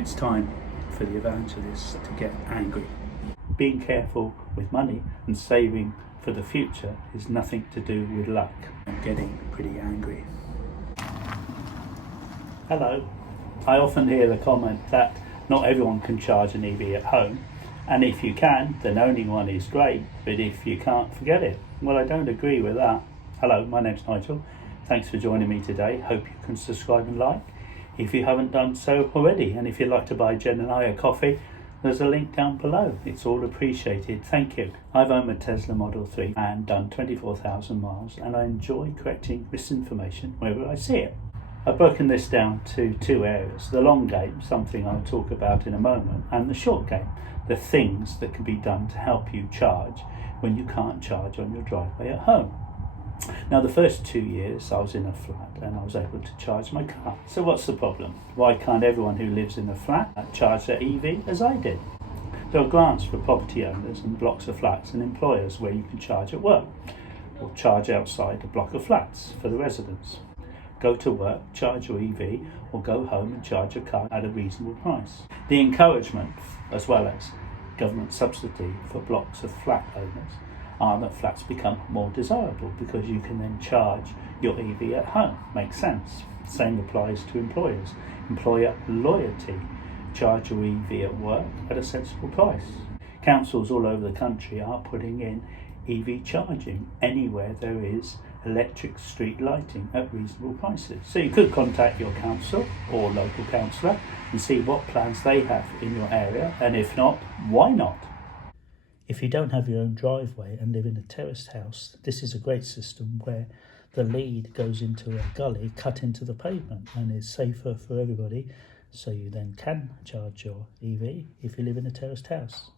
It's time for the evangelists to get angry. Being careful with money and saving for the future is nothing to do with luck. I'm getting pretty angry. Hello. I often hear the comment that not everyone can charge an EV at home, and if you can, then owning one is great, but if you can't, forget it. Well, I don't agree with that. Hello, my name's Nigel. Thanks for joining me today. Hope you can subscribe and like if you haven't done so already, and if you'd like to buy Jen and I a coffee, there's a link down below. It's all appreciated. Thank you. I've owned a Tesla Model 3 and done 24,000 miles, and I enjoy correcting misinformation wherever I see it. I've broken this down to two areas: the long game, something I'll talk about in a moment, and the short game, the things that can be done to help you charge when you can't charge on your driveway at home. Now, the first 2 years I was in a flat and I was able to charge my car. So what's the problem? Why can't everyone who lives in a flat charge their EV as I did? There are grants for property owners and blocks of flats and employers where you can charge at work or charge outside a block of flats for the residents. Go to work, charge your EV, or go home and charge your car at a reasonable price. The encouragement, as well as government subsidy for blocks of flat owners, are that flats become more desirable because you can then charge your EV at home. Makes sense. Same applies to employers. Employer loyalty. Charge your EV at work at a sensible price. Councils all over the country are putting in EV charging anywhere there is electric street lighting at reasonable prices. So you could contact your council or local councillor and see what plans they have in your area, and if not, why not? If you don't have your own driveway and live in a terraced house, this is a great system where the lead goes into a gully cut into the pavement and is safer for everybody, so you then can charge your EV if you live in a terraced house.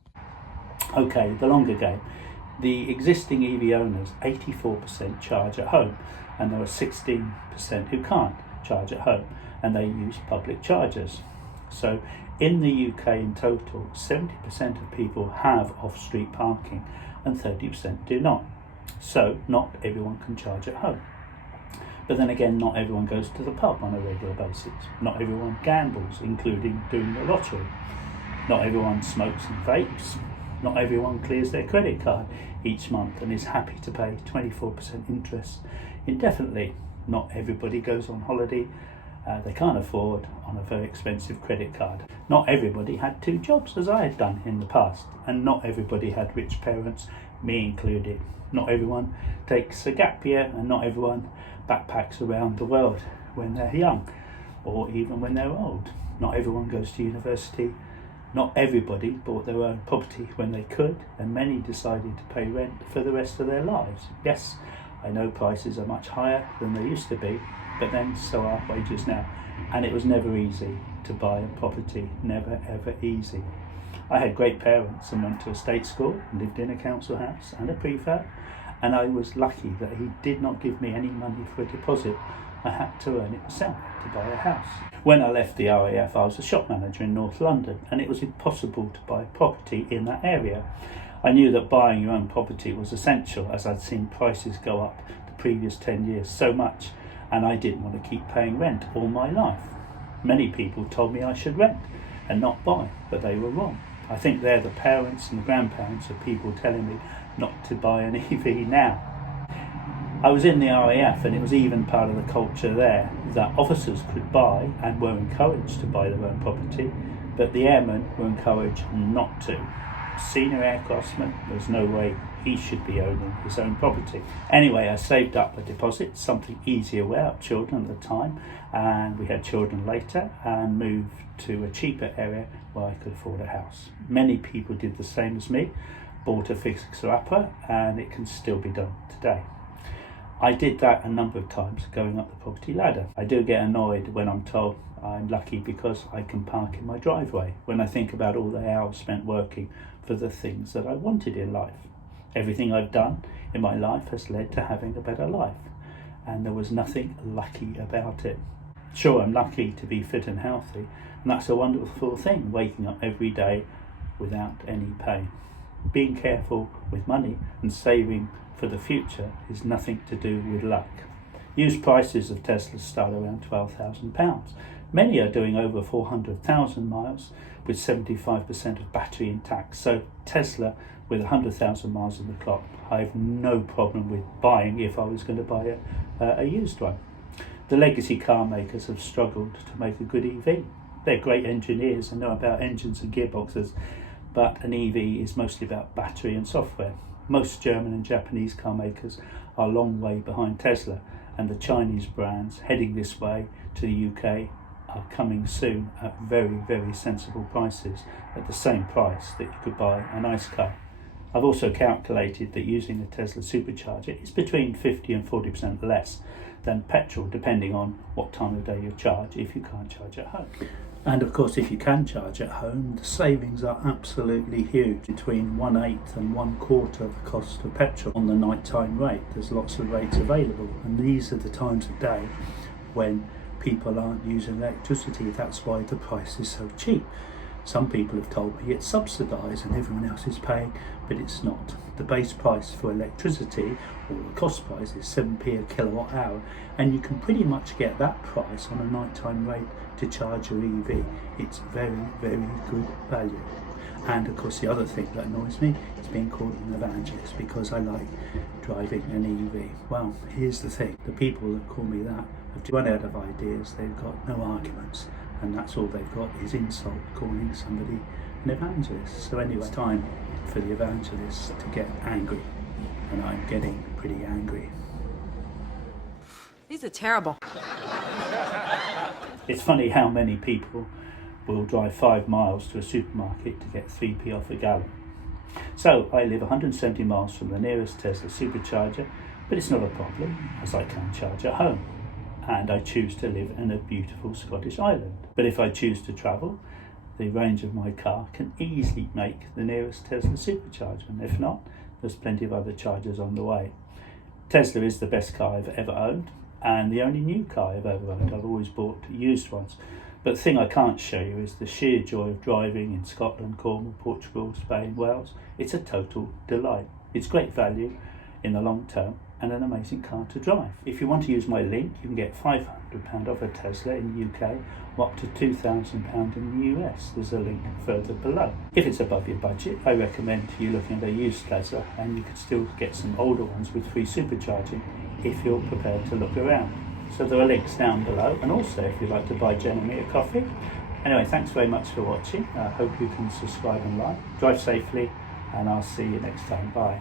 Okay, the longer game. The existing EV owners, 84% charge at home, and there are 16% who can't charge at home, and they use public chargers. So in the UK in total, 70% of people have off-street parking and 30% do not. So not everyone can charge at home. But then again, not everyone goes to the pub on a regular basis. Not everyone gambles, including doing the lottery. Not everyone smokes and vapes. Not everyone clears their credit card each month and is happy to pay 24% interest indefinitely. Not everybody goes on holiday they can't afford on a very expensive credit card. Not everybody had 2 jobs as I had done in the past, and not everybody had rich parents, me included. Not everyone takes a gap year, and not everyone backpacks around the world when they're young or even when they're old. Not everyone goes to university. Not everybody bought their own property when they could, and many decided to pay rent for the rest of their lives. Yes, I know prices are much higher than they used to be, but then so are wages now, and it was never easy to buy a property, never ever easy. I had great parents and went to a state school, lived in a council house and a prefab, and I was lucky that he did not give me any money for a deposit. I had to earn it myself to buy a house. When I left the RAF, I was a shop manager in North London, and it was impossible to buy property in that area. I knew that buying your own property was essential, as I'd seen prices go up the previous 10 years so much, and I didn't want to keep paying rent all my life. Many people told me I should rent and not buy, but they were wrong. I think they're the parents and grandparents of people telling me not to buy an EV now. I was in the RAF, and it was even part of the culture there that officers could buy and were encouraged to buy their own property, but the airmen were encouraged not to. Senior aircraftsman, there's no way he should be owning his own property. Anyway, I saved up a deposit, something easier. We had children at the time, and we had children later, and moved to a cheaper area where I could afford a house. Many people did the same as me, bought a fixer-upper, and it can still be done today. I did that a number of times going up the property ladder. I do get annoyed when I'm told I'm lucky because I can park in my driveway, when I think about all the hours spent working for the things that I wanted in life. Everything I've done in my life has led to having a better life, and there was nothing lucky about it. Sure, I'm lucky to be fit and healthy, and that's a wonderful thing, waking up every day without any pain. Being careful with money and saving for the future is nothing to do with luck. Used prices of Teslas start around £12,000. Many are doing over 400,000 miles with 75% of battery intact. So Tesla with 100,000 miles on the clock, I have no problem with buying if I was going to buy a used one. The legacy car makers have struggled to make a good EV. They're great engineers and know about engines and gearboxes, but an EV is mostly about battery and software. Most German and Japanese car makers are a long way behind Tesla, and the Chinese brands heading this way to the UK are coming soon at very, very sensible prices, at the same price that you could buy a nice car. I've also calculated that using a Tesla supercharger is between 50 and 40% less than petrol, depending on what time of day you charge, if you can't charge at home. And of course, if you can charge at home, the savings are absolutely huge, between 1/8 and 1/4 of the cost of petrol on the nighttime rate. There's lots of rates available, and these are the times of day when people aren't using electricity. That's why the price is so cheap. Some people have told me it's subsidised and everyone else is paying, but it's not. The base price for electricity, or the cost price, is 7p a kilowatt hour, and you can pretty much get that price on a nighttime rate to charge your EV. It's very, very good value. And of course, the other thing that annoys me is being called an evangelist because I like driving an EV. Well, here's the thing, the people that call me that have run out of ideas. They've got no arguments, and that's all they've got is insult, calling somebody an evangelist. So anyway, it's time for the evangelists to get angry, and I'm getting pretty angry. These are terrible. It's funny how many people will drive 5 miles to a supermarket to get 3p off a gallon. So I live 170 miles from the nearest Tesla supercharger, but it's not a problem as I can charge at home. And I choose to live in a beautiful Scottish island. But if I choose to travel, the range of my car can easily make the nearest Tesla supercharger, and if not, there's plenty of other chargers on the way. Tesla is the best car I've ever owned, and the only new car I've ever owned. I've always bought used ones. But the thing I can't show you is the sheer joy of driving in Scotland, Cornwall, Portugal, Spain, Wales. It's a total delight. It's great value in the long term and an amazing car to drive. If you want to use my link, you can get £500 off a Tesla in the UK or up to £2,000 in the US. There's a link further below. If it's above your budget, I recommend you looking at a used Tesla, and you can still get some older ones with free supercharging if you're prepared to look around. So there are links down below, and also if you'd like to buy Jen and me a coffee. Anyway, thanks very much for watching. I hope you can subscribe and like. Drive safely, and I'll see you next time. Bye.